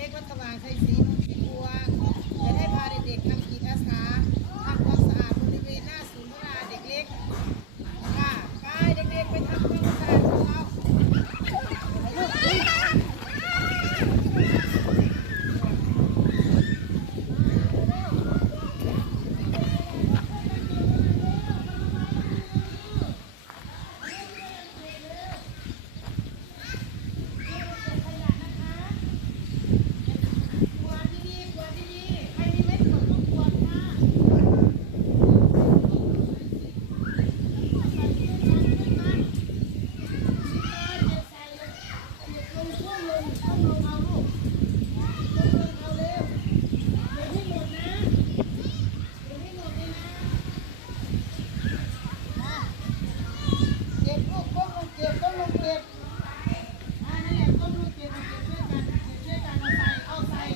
เล็กรัฐบาลใช้สี 그 수영은 수영하고